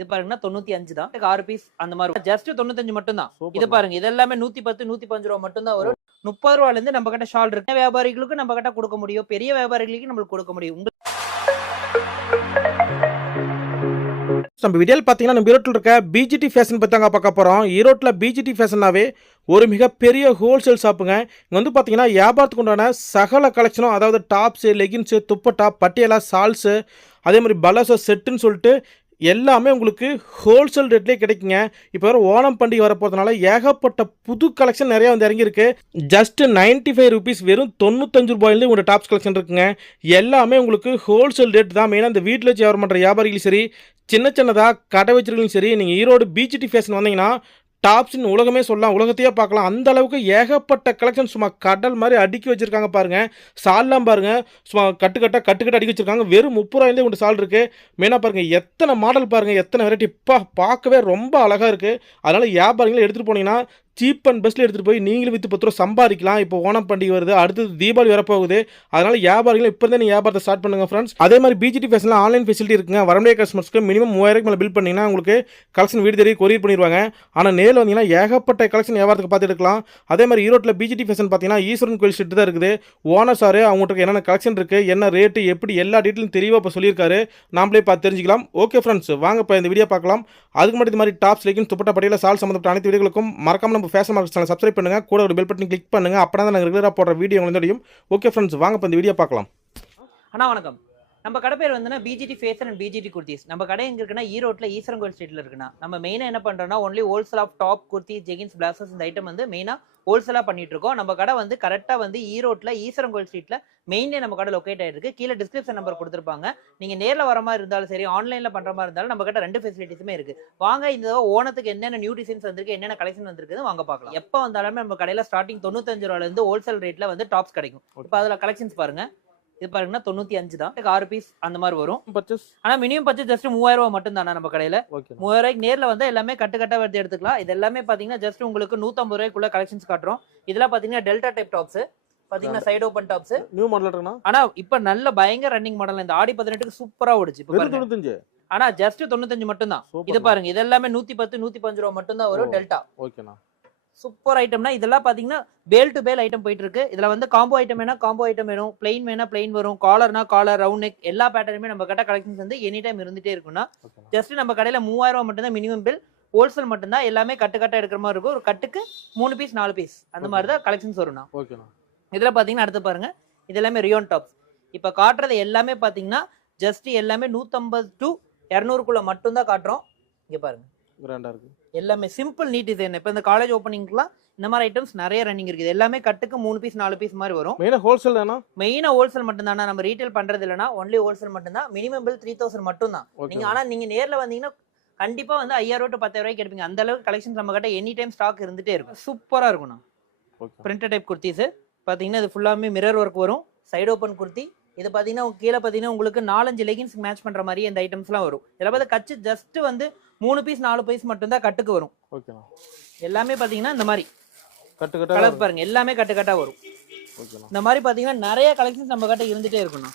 இது பாருங்கன்னா 95 தான். 6 பீஸ் அந்த மாதிரி ஜஸ்ட் 95 மட்டும் தான். சூப்பர். இது பாருங்க இது எல்லாமே 110 105 ரூபாய் மட்டும் தான் வரும். 30 ரூபாயில இருந்து நம்ம கிட்ட ஷால் இருக்கு. வியாபாரிகளுக்கு நம்ம கிட்ட கொடுக்க முடியும், பெரிய வியாபாரிகளுக்கு நம்மளுக்கு கொடுக்க முடியும். நம்ம வீடியோவில் பார்த்தீங்கன்னா நம்ம ஈரோட்டில் இருக்க பிஜிடி ஃபேஷன் பற்றி தாங்க பார்க்க போகிறோம். ஈரோட்டில் பிஜிடி ஃபேஷனாவே ஒரு மிகப்பெரிய ஹோல்சேல் ஷாப்புங்க. இங்கே வந்து பார்த்தீங்கன்னா வியாபாரத்துக்கு உண்டான சகல கலெக்ஷனும், அதாவது டாப்ஸு, லெகின்ஸு, துப்பட்டா, பட்டியலா, சால்ஸு, அதே மாதிரி பலாசோ செட்டுன்னு சொல்லிட்டு எல்லாமே உங்களுக்கு ஹோல்சேல் ரேட்லேயே கிடைக்குங்க. இப்போ வேறு ஓணம் பண்டிகை வரப்போகிறதுனால ஏகப்பட்ட புது கலெக்ஷன் நிறையா வந்து இறங்கியிருக்கு. ஜஸ்ட் 95 ருபீஸ், வெறும் 95 ரூபாயிலேருந்து உங்களோட டாப்ஸ் கலெக்ஷன் இருக்குங்க. எல்லாமே உங்களுக்கு ஹோல்சேல் ரேட் தான். மெயினாக இந்த வீட்டில் வச்சு வியாபாரம் பண்ணுற வியாபாரிகளும் சரி, சின்ன சின்னதாக கடை வச்சிருக்கீங்களும் சரி, நீங்கள் ஈரோடு பிஜிடி ஃபேஷன் வந்தீங்கன்னா டாப்ஸ்ன்னு உலகமே சொல்லலாம், உலகத்தையே பார்க்கலாம். அந்த அளவுக்கு ஏகப்பட்ட கலெக்ஷன் சும்மா கடல் மாதிரி அடுக்கி வச்சிருக்காங்க பாருங்க. சால்லாம் பாருங்க, சும்மா கட்டு அடுக்கி வச்சிருக்காங்க. வெறும் 30 ரூபாயிலே உங்களுக்கு சால் இருக்கு. மெயினாக பாருங்க எத்தனை மாடல் பாருங்க, எத்தனை வெரைட்டி, பார்க்கவே ரொம்ப அழகா இருக்கு. அதனால வியாபாரிகளை எடுத்துட்டு போனீங்கன்னா சீப் அண்ட் பெஸ்ட்டில் எடுத்துகிட்டு போய் நீங்களும் விற்று 10 ரூபா சம்பாதிக்கலாம். இப்போ ஓணம் பண்டிகை வருது, அடுத்தது தீபாவளி வரப்போகுது. அதனால் வியாபாரிகள் இப்போ இருந்தே வியாபாரத்தை ஸ்டார்ட் பண்ணுங்கள் ஃப்ரெண்ட்ஸ். அதே மாதிரி பிஜிடி ஃபேஷனில் ஆன்லைன் ஃபெசிலிட்டி இருக்குங்க. வரமுடிய கஸ்டமர்ஸ்க்கு மினிமம் 3000 மேலே பில் பண்ணிங்கன்னா உங்களுக்கு கலெக்ஷன் வீடு தேடி கொரியர் பண்ணிடுவாங்க. ஆனால் நேரில் வந்தீங்கன்னா ஏகப்பட்ட கலெக்ஷன் வியாபாரத்துக்கு பார்த்து எடுக்கலாம். அதே மாதிரி ஈரோட்டில் பிஜிடி ஃபேஷன் பார்த்தீங்கன்னா ஈஸ்வரன் கோயில் ஸ்ட்ரீட் தான் இருக்குது. ஓனர் சார் அவங்ககிட்ட என்னென்ன கலெக்ஷன் இருக்குது, என்ன ரேட்டு, எப்படி எல்லா டீட்டெயிலும் தெளிவாக இப்போ சொல்லியிருக்காரு. நாமளே பார்த்து தெரிஞ்சிக்கலாம். ஓகே ஃப்ரெண்ட்ஸ், வாங்க இப்போ இந்த வீடியோ பார்க்கலாம். அதுக்கு மட்டும் இந்த மாதிரி டாப்ஸ், லெகின்ஸ், துப்பட்டா, பட்டியலா, சால் சம்மந்தப்பட்ட அனைத்து வீடியோகளுக்கும் மறக்காம நம்ம ஃபேஷன் மார்க்கெட் சேனல் சப்ஸ்கிரைப் பண்ணுங்க, கூட ஒரு பெல் பட்டன் கிளிக் பண்ணுங்க. அப்பதான் நாங்கள் ரெகுலராக போடுற வீடியோ உங்களுக்கு தெரியும். ஓகே ஃப்ரெண்ட்ஸ், வாங்க இப்போ இந்த வீடியோ பார்க்கலாம். அண்ணா வணக்கம். நம்ம கடை பேர் வந்து PGT fashion and PGT kurtis. நம்ம கடை எங்க இருக்குன்னா ஈரோட்டில் ஈஸ்வரன் ஸ்ட்ரீட்ல இருக்குண்ணா. நம்ம மெயினாக என்ன பண்றோம்னா only wholesale of top, kurti, jeggings, palazzos இந்த ஐட்டம் வந்து மெயினாக ஹோல்சேலாக பண்ணிட்டு இருக்கோம். நம்ம கடை வந்து கரெக்டாக வந்து ஈரோட்டில் ஈஸ்வரன் ஸ்ட்ரீட்ல மெயின்லேயே நம்ம கடை லொக்கேட் ஆயிருக்கு. கீழே டிஸ்கிரிப்ஷன் நம்பர் கொடுத்துருப்பாங்க. நீங்க நேரில் வர மாதிரி இருந்தாலும் சரி, ஆன்லைன்ல பண்ற மாதிரி இருந்தாலும் நம்ம கிட்ட 2 ஃபெசிலிட்டிஸுமே இருக்கு. வாங்க இந்த ஓணத்துக்கு என்னென்ன நியூ டிசைன்ஸ் வந்திருக்கு, என்னென்ன கலெக்ஷன் வந்திருக்கு வாங்க பார்க்கலாம். எப்போ வந்தாலுமே நம்ம கடையில ஸ்டார்டிங் 95 ரூபாயில இருந்து ஹோல்சேல் ரேட்ல வந்து டாப்ஸ் கிடைக்கும். இப்போ அதுல கலெக்ஷன்ஸ் பாருங்க. இது பாருங்கன்னா 95 தான். 6 பீஸ் அந்த மாதிரி வரும். ஆனா மினிமம் பட்ஜெட் ஜஸ்ட் 3000 ரூபாய் மட்டும் தானே நம்ம கடையில. 3000 ரூபாய்க்கு நேர்ல வந்து எல்லாமே கட்டு வருது எடுத்துக்கலாம். இது எல்லாமே பாத்தீங்கன்னா ஜஸ்ட் உங்களுக்கு 150 ரூபாய்க்குள்ள கலெக்ஷன்ஸ் காட்டுறோம். இதெல்லாம் பாத்தீங்கன்னா டெல்டா டைப் டாப்ஸ், பாத்தீங்கன்னா side open tops, new model இருக்குனா. ஆனா இப்ப நல்ல பயங்கர ரன்னிங் மாடல். இந்த ஆடி 18க்கு சூப்பரா ஓடுச்சு. இப்ப 95 ஆனா ஜஸ்ட் 95 மட்டும் தான். இது பாருங்க, இது எல்லாமே 110 105 ரூபாய் மட்டும் தான் வரும். டெல்டா ஓகேனா, சூப்பர் ஐட்டம்னா. இதெல்லாம் பாத்தீங்கன்னா பேல் டு பேல் ஐட்டம் போயிட்டு இருக்கு. இதுல வந்து காம்போ ஐட்டம் வேணா காம்போ ஐட்டம் வரும், பிளைன் வேணா பிளைன் வரும், காலர்னா காலர், ரவுண்ட் நெக் எல்லா பேட்டர்னுமே நம்ம கிட்ட கலெக்ஷன்ஸ் வந்து எனி டைம் இருந்துட்டே இருக்கும்னா. ஜஸ்ட் நம்ம கடையில 3000 ரூபாய் மட்டும் தான் மினிமம் பில். ஹோல்சேல் மட்டும் தான். எல்லாமே கட்டு எடுக்கிற மாதிரி இருக்கும். ஒரு கட்டுக்கு 3 பீஸ் 4 பீஸ் அந்த மாதிரி தான் கலெக்ஷன்ஸ் வரும்னா. இதுல பாத்தீங்கன்னா அடுத்து பாருங்க, இது எல்லாமே ரியோன் டாப்ஸ். இப்ப காட்டுறது எல்லாமே பாத்தீங்கன்னா ஜஸ்ட் எல்லாமே 150 to 200 மட்டும் தான் காட்டுறோம். இங்க பாருங்க, கிராண்டா இருக்கு. எல்லாமே சிம்பிள் நீட் டிசைன். இப்ப இந்த காலேஜ் ஓபனிங்க்குலாம் இந்த மாதிரி ஐட்டம்ஸ் நிறைய ரன்னிங் இருக்குது. எல்லாமே கட்டுக்கு 3 பீஸ் 4 பீஸ் மாதிரி வரும். மெயினா ஹோல்சேல் தானா? மெயினா ஹோல்சேல் மட்டும் தானா. நம்ம ரீட்டைல் பண்றது இல்லனா, ஒன்லி ஹோல்சேல் மட்டும் தான். மினிமம் பில் 3000 மட்டும் தான். நீங்க ஆனா நீங்க நேர்ல வந்தீங்கன்னா கண்டிப்பா வந்து 5000 to 10000 ரூபாய்க்கு எடுப்பீங்க. அந்த அளவுக்கு கலெக்ஷன்ஸ் நம்ம கிட்ட எனி டைம் ஸ்டாக் இருந்துட்டே இருக்கும். சூப்பரா இருக்கும்ண்ணா. பிரிண்டட் டைப் குர்த்திஸ் பாத்தீங்கன்னா இது ஃபுல்லாமே மிரர் ஒர்க் வரும். Side open kurti. இது பாத்தீங்கன்னா கீழே பாத்தீங்கன்னா உங்களுக்கு 4-5 லெகின்ஸ் மேட்ச் பண்ற மாதிரி இந்த ஐட்டம்ஸ்லாம் வரும். இதெல்லாம் பார்த்து கச்சு ஜஸ்ட் வந்து 3 பீஸ் 4 பீஸ் மட்டும் தான் கட்டுக்கு வரும். ஓகேண்ணா. எல்லாமே பாத்தீங்கன்னா இந்த மாதிரி கட்டு கலர் பாருங்க, எல்லாமே கட்டா வரும். ஓகேண்ணா. இந்த மாதிரி பாத்தீங்கன்னா நிறைய கலெக்ஷன்ஸ் நம்ம கிட்ட இருந்துட்டே இருக்கும்ண்ணா.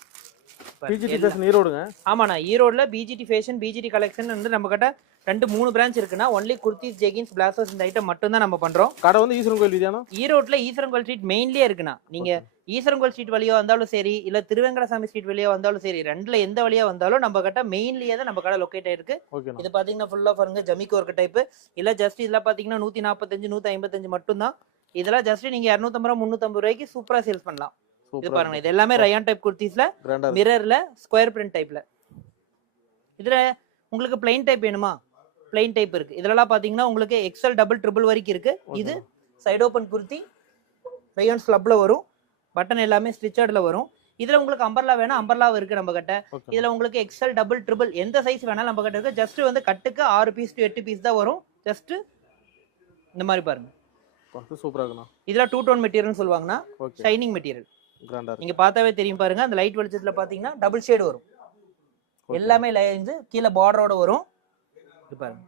பிஜிடி ஃபேஷன் ஈரோடுங்க. ஆமாண்ணா, ஈரோடுல பிஜிடி ஃபேஷன் பிஜிடி கலெக்ஷன் வந்து நம்ம கிட்ட 2-3 பிரான்ச் இருக்குன்னா. ஒன்லி குர்த்திஸ், ஜெகின்ஸ், பிளாசஸ் இந்த ஐட்டம் மட்டும் தான் நம்ம பண்றோம். கடை வந்து ஈஸ்வரன் கோயில் வீதியானா. ஈரோட்ல ஈஸ்வரன் கோயில் ஸ்ட்ரீட் மெயின்லயே இருக்குண்ணா. நீங்க ஈஸ்வரன் கோயில் ஸ்ட்ரீட் வழியா வந்தாலும் சரி, இல்ல திருவேங்கடசாமி ஸ்ட்ரீட் வழியா வந்தாலும் சரி, ரெண்டுல எந்த வழியா வந்தாலும் நம்ம கிட்ட மெயின்லயே தான் நம்ம கடை லொகேட் ஆயிருக்கு. இது பாத்தீங்கன்னா ஃபுல்லா பாருங்க ஜமிக்கு ஒர்க் டைப். இல்ல ஜஸ்ட் இதெல்லாம் பாத்தீங்கன்னா 145 155 மட்டும் தான். இதெல்லாம் ஜஸ்ட் நீங்க 250 350 ரூபாய்க்கு சூப்பரா சேல்ஸ் பண்ணலாம். இது பாருங்க, இது எல்லாமே ரயான் டைப் குர்த்திஸ்ல மிரர்ல ஸ்கொயர் பிரிண்ட் டைப்ல. இதுல உங்களுக்கு பிளைன் டைப் வேணுமா? பிளைன் டைப் இருக்கு. இதெல்லாம் பாத்தீங்கன்னா உங்களுக்கு XL டபுள் ட்ரிபிள் வரைக்கும் இருக்கு. இது சைடு ஓபன் குர்த்தி ரயான் ஸ்லப்ல வரும். பட்டன் எல்லாமே ஸ்டிச்சர்ட்ல வரும். இதுல உங்களுக்கு அம்பர்லா வேணா அம்பர்லாவும் இருக்கு நம்ம கிட்ட. இதுல உங்களுக்கு XL டபுள் ட்ரிபிள் எந்த சைஸ் வேணாலும் நம்ம கிட்ட இருக்கு. ஜஸ்ட் வந்து கட்டுக்கு 6 பீஸ் to 8 பீஸ் தான் வரும். ஜஸ்ட் இந்த மாதிரி பாருங்க, சூப்பரா இருக்குண்ணா. இதுல 2 டோன் மெட்டீரியல் சொல்லுவாங்கன்னா, ஷைனிங் மெட்டீரியல். நீங்க பார்த்தாவே தெரியும் பாருங்க. அந்த லைட் வெளிச்சத்துல பாத்தீங்கன்னா டபுள் ஷேட் வரும். எல்லாமே லைன்ஸ் கீழே பார்டரோட வரும். இது பாருங்க,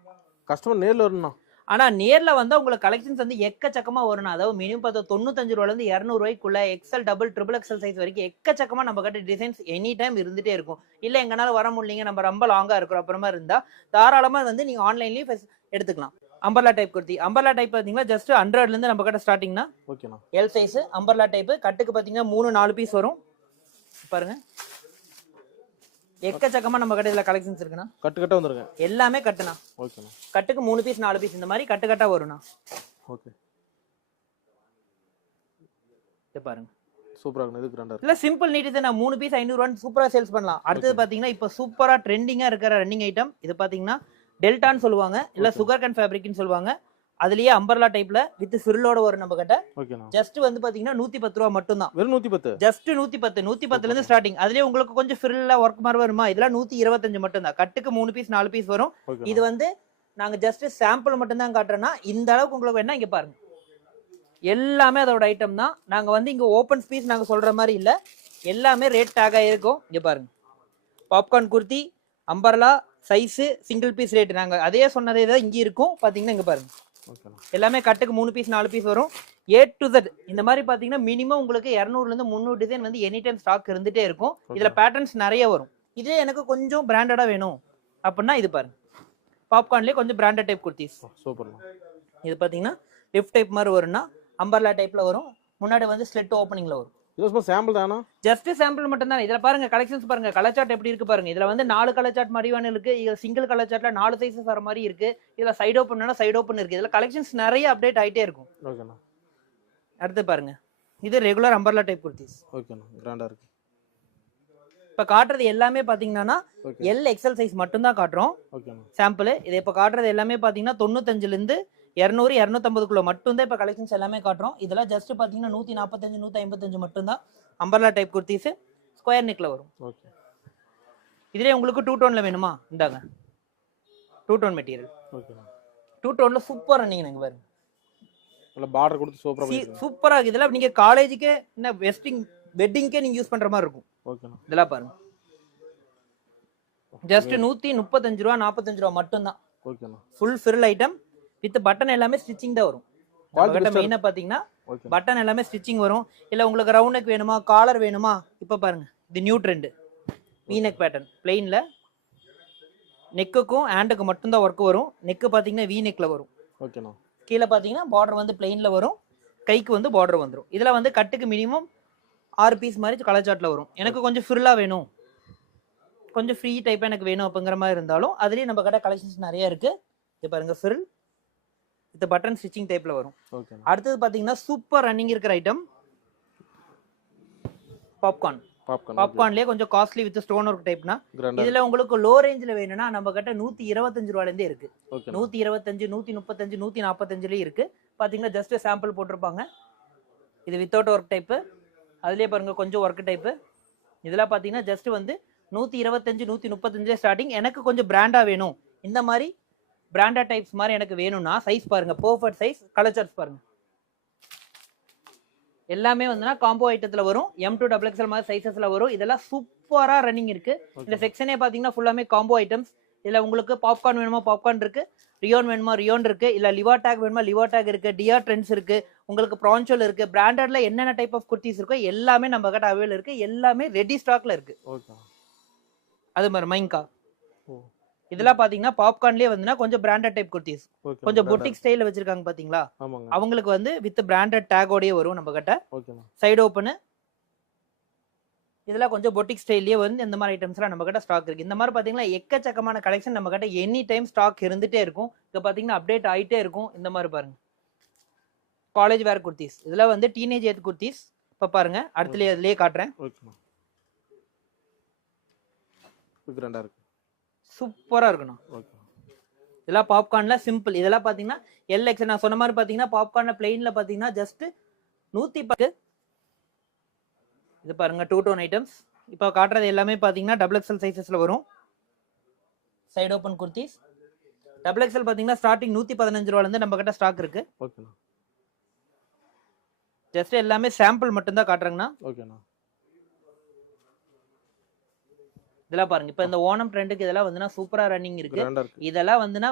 கஸ்டமர் நேர்ல வரணும். ஆனா நேர்ல வந்தா உங்களுக்கு கலெக்ஷன்ஸ் வந்து எக்கச்சக்கமா வரும். அதாவது மினிமம் பார்த்தா 95 ரூபாயில இருந்து 200 ரூபாய்க்குள்ள XL double triple XL size வரைக்கும் எக்கச்சக்கமா நம்ம கிட்ட டிசைன்ஸ் எனி டைம் இருந்துட்டே இருக்கும். இல்ல எங்கனால வர முடியலங்க, நம்ம ரொம்ப லாங்கா இருக்கிறோம் அப்புறமா இருந்தா தாராளமா வந்து நீங்க ஆன்லைன்லயும் எடுத்துக்கலாம். Umbrella type kurti. Umbrella type பாத்தீங்கன்னா ஜஸ்ட் 100ல இருந்து நம்ம கிட்ட ஸ்டார்டிங்னா ஓகேண்ணா. L size umbrella type. கட்டுக்கு பாத்தீங்கன்னா 3-4 பீஸ் வரும். பாருங்க எக்கச்சக்கமா நம்ம கிட்ட இதுல கலெக்ஷன்ஸ் இருக்குண்ணா. கட்டு வந்துருங்க. எல்லாமே கட்டுனா. ஓகேண்ணா. கட்டுக்கு 3 பீஸ் 4 பீஸ் இந்த மாதிரி கட்டா வரும்ண்ணா. ஓகே. இது பாருங்க சூப்பரா இருக்கு. இது கிராண்டா இருக்கு. இல்ல சிம்பிள் நீட் இது நான் 3 பீஸ் 500 ரூபாய் சூப்பரா சேல்ஸ் பண்ணலாம். அடுத்து பாத்தீங்கன்னா இப்ப சூப்பரா ட்ரெண்டிங்கா இருக்கிற ரன்னிங் ஐட்டம் இது பாத்தீங்கன்னா டெல்டான்னு சொல்லுவாங்க, இல்ல சுகர் கேன் ஃபேப்ரிக்னு சொல்லுவாங்க. அதுலயே அம்பர்லா டைப்ல வித் ஃபிரில்லோட வரும் நம்ம கிட்ட. ஓகேண்ணா. ஜஸ்ட் வந்து பாத்தீங்கன்னா 110 ரூபாய் மட்டும் தான். வெறும் 110. ஜஸ்ட் 110 ல இருந்து ஸ்டார்டிங். அதுலயே உங்களுக்கு கொஞ்சம் ஃபிரில்ல வர்க் மாதிரி வருமா, இதெல்லாம் 125 மட்டும் தான். கட்டுக்கு 3 பீஸ் 4 பீஸ் வரும். இது வந்து நாங்க ஜஸ்ட் சாம்பிள் மட்டும் தான் காட்டுறோம்னா இந்த அளவுக்கு உங்களுக்கு வேணா இங்க பாருங்க. எல்லாமே அதோட ஐட்டம் தான். நாங்க வந்து இங்க ஓபன் ஸ்பீஸ் நாங்க சொல்ற மாதிரி இல்ல, எல்லாமே ரேட் டேக் ஆயிருக்கும். இங்க பாருங்க popcorn kurti umbrella size single piece rate நாங்க அதே சொன்னதே தான் இங்க இருக்கும். பாத்தீங்கன்னா இங்க பாருங்க எல்லாமே கட்டுக்கு 3 பீஸ் 4 பீஸ் வரும். A to Z இந்த மாதிரி பாத்தீங்கன்னா மினிமம் உங்களுக்கு 200ல இருந்து 300 டிசைன் வந்து எனி டைம் ஸ்டாக் இருந்துட்டே இருக்கும். இதுல பேட்டர்ன்ஸ் நிறைய வரும். இதே எனக்கு கொஞ்சம் பிராண்டடா வேணும் அப்படின்னா இது பாருங்க பாப்கார்ன்லயே கொஞ்சம் பிராண்டட் டைப் குர்த்திஸ். சூப்பர். இது பாத்தீங்கன்னா லிஃப்ட் டைப் மாதிரி வரும்னா அம்பர்லா டைப்ல வரும். முன்னாடி வந்து ஸ்லிட் ஓப்பனிங்ல வரும். இது சும்மா சாம்பிள் தானா? ஜஸ்ட் சாம்பிள் மட்டும் தான். இதுல பாருங்க கலெக்ஷன்ஸ் பாருங்க. கலர் சார்ட் எப்படி இருக்கு பாருங்க. இதுல வந்து 4 கலர் சார்ட் மாதிரியான இருக்கு. இதுல சிங்கிள் கலர் சார்ட்ல 4 சைஸஸ் வர மாதிரி இருக்கு. இதுல சைடு ஓப்பன்னா சைடு ஓப்பன் இருக்கு. இதுல கலெக்ஷன்ஸ் நிறைய அப்டேட் ஆயிட்டே இருக்கும். ஓகேண்ணா. அடுத்து பாருங்க இது ரெகுலர் அம்பர்லா டைப் குர்த்திஸ். ஓகேண்ணா. கிராண்டா இருக்கு. இப்ப காட்டுறது எல்லாமே பாத்தீங்கன்னா எல் எக்ஸ்எல் சைஸ் மட்டும் தான் காட்டுறோம். ஓகேண்ணா. சாம்பிள் இது இப்ப காட்டுறது எல்லாமே பாத்தீங்கன்னா 95ல இருந்து 200 250 மட்டும் தான் இப்ப கலெக்ஷன்ஸ் எல்லாமே காட்டுறோம். இதெல்லாம் ஜஸ்ட் பாத்தீங்கன்னா 145 155 மட்டும் தான். அம்பர்லா டைப் குர்த்திஸ் ஸ்கொயர் நெக்ல வரும். ஓகே. இதுலயே உங்களுக்கு 2 டோன்ல வேணுமா இந்தாங்க 2 டோன் மெட்டீரியல். ஓகேண்ணா. 2 டோன்ல சூப்பர் ரன்னிங் நீங்க பாருங்க. நல்ல பார்டர் கொடுத்து சூப்பரா பண்ணிருக்காங்க. சூப்பரா இருக்கு. இதெல்லாம் நீங்க காலேஜுக்கு என்ன வெட்டிங்க்கே நீங்க யூஸ் பண்ற மாதிரி இருக்கும். ஓகேண்ணா. இதெல்லாம் பாருங்க ஜஸ்ட் 135 ரூபா 45 ரூபா மட்டும் தான். ஓகேண்ணா. Full frill item with button எல்லாமே ஸ்டிச்சிங் தான் வரும். மெயினா பாத்தீங்கன்னா பட்டன் எல்லாமே ஸ்டிச்சிங் வரும். இல்ல உங்களுக்கு ரவுண்ட் நெக் வேணுமா காலர் வேணுமா இப்ப பாருங்க இது new trend V neck pattern பிளெயின்ல நெக்குக்கும் ஹேண்டுக்கு மட்டும் தான் ஒர்க் வரும். நெக் பாத்தீங்கன்னா வி நெக்ல வரும். ஓகேண்ணா. கீழே பாத்தீங்கன்னா பார்டர் வந்து பிளெயின்ல வரும். கைக்கு வந்து பார்டர் வந்துடும். இதுல வந்து கட்டுக்கு மினிமம் 6 பீஸ் மாதிரி கலர் சார்ட்ல வரும். எனக்கு கொஞ்சம் ஃபிரில்லா வேணும் கொஞ்சம் ஃப்ரீ டைப்பா எனக்கு வேணும் அப்படிங்கிற மாதிரி இருந்தாலும் அதுலயும் நம்ம கிட்ட கலெக்ஷன்ஸ் நிறைய இருக்கு. இது பாருங்க ஃபிரில் இந்த பட்டன் ஸ்டிச்சிங் டைப்ல வரும். அடுத்தது பாத்தீங்கன்னா சூப்பர் ரன்னிங் இருக்கிற ஐட்டம் பாப்கார்ன். பாப்கார்ன்லயே கொஞ்சம் காஸ்ட்லி வித் ஸ்டோன் ஒர்க் டைப்னா இதுல உங்களுக்கு லோ ரேஞ்சில வேணும்னா நம்ம கிட்ட 125 ரூபாயில இருந்தே இருக்கு. 125 135 145லயும் இருக்கு. பாத்தீங்கன்னா ஜஸ்ட் சாம்பிள் போட்டிருப்பாங்க. இது வித்தவுட் ஒர்க் டைப். அதுலயே பாருங்க கொஞ்சம் ஒர்க் டைப். இதெல்லாம் பாத்தீங்கன்னா ஜஸ்ட் வந்து 125 135 ஸ்டார்டிங். எனக்கு கொஞ்சம் பிராண்டா வேணும் இந்த மாதிரி பிராண்டட் டைப்ஸ் மாதிரி எனக்கு வேணும்னா சைஸ் பாருங்க பெர்ஃபெக்ட் சைஸ். கலர் சார்ட்ஸ் பாருங்க எல்லாமே வந்துனா காம்போ ஐட்டத்துல வரும். M2 XXL மாதிரி சைஸஸ்ல வரும். இதெல்லாம் சூப்பரா ரன்னிங் இருக்கு. இந்த செக்ஷனே பாத்தீங்கன்னா ஃபுல்லாமே காம்போ ஐட்டம்ஸ். இதுல உங்களுக்கு பாப்கார்ன் வேணுமா பாப்கார்ன் இருக்கு, ரியோன் வேணுமா ரியோன் இருக்கு, இல்ல லிவா டாக் வேணுமா லிவா டாக் இருக்கு, டியா ட்ரெண்ட்ஸ் இருக்கு, உங்களுக்கு ப்ரான்சோல் இருக்கு. பிராண்டட்ல என்னென்ன டைப் ஆஃப் குர்த்திஸ் இருக்கோ எல்லாமே நம்ம கிட்ட அவைலபிள் இருக்கு. எல்லாமே ரெடி ஸ்டாக்ல இருக்கு. அது மாதிரி மைங்கா இதெல்லாம் பாத்தீங்கன்னா பாப்கார்ன்லயே வந்துனா கொஞ்சம் பிராண்டட் டைப் குர்த்திஸ் கொஞ்சம் பொட்டிக் ஸ்டைல்ல வச்சிருக்காங்க பாத்தீங்களா அவங்களுக்கு வந்து வித் பிராண்டட் டேகோடயே வரும் நம்ம கிட்ட. சைடு ஓபன் இதெல்லாம் கொஞ்சம் பொட்டிக் ஸ்டைல்லயே வந்து இந்த மாதிரி ஐட்டம்ஸ்லாம் நம்ம கிட்ட ஸ்டாக் இருக்கு. இந்த மாதிரி பாத்தீங்கன்னா எக்கச்சக்கமான கலெக்ஷன் நம்ம கிட்ட எனி டைம் ஸ்டாக் இருந்துட்டே இருக்கும். இங்க பாத்தீங்கன்னா அப்டேட் ஆயிட்டே இருக்கும். இந்த மாதிரி பாருங்க காலேஜ் வேர் குர்த்திஸ். இதெல்லாம் வந்து டீனேஜ் ஏஜ் குர்த்திஸ். இப்ப பாருங்க அடுத்தலயே அதுலயே காட்டுறேன். சூப்பரா இருக்கணும். இதெல்லாம் பாப்கார்ன்ல சிம்பிள். இதெல்லாம் பாத்தீங்கன்னா எல்எக்ஸ் நான் சொன்ன மாதிரி பாத்தீங்கன்னா பாப்கார்ன்ல பிளெயின்ல பாத்தீங்கன்னா ஜஸ்ட் 110. இது பாருங்க 2 டோன் ஐட்டம்ஸ். இப்போ காட்டுறது எல்லாமே பாத்தீங்கன்னா XXL சைஸஸ்ல வரும். சைடு ஓபன் குர்த்திஸ் XXL பாத்தீங்கன்னா ஸ்டார்டிங் 115 ரூபாயில இருந்து நம்ம கிட்ட ஸ்டாக் இருக்கு. ஜஸ்ட் எல்லாமே சாம்பிள் மட்டும் தான் காட்டுறாங்கண்ணா. இதெல்லாம் பாருங்க இப்ப இந்த ஓணம் ட்ரெண்டுக்கு இதெல்லாம் வந்துனா சூப்பரா ரன்னிங் இருக்கு. இதெல்லாம் வந்துனா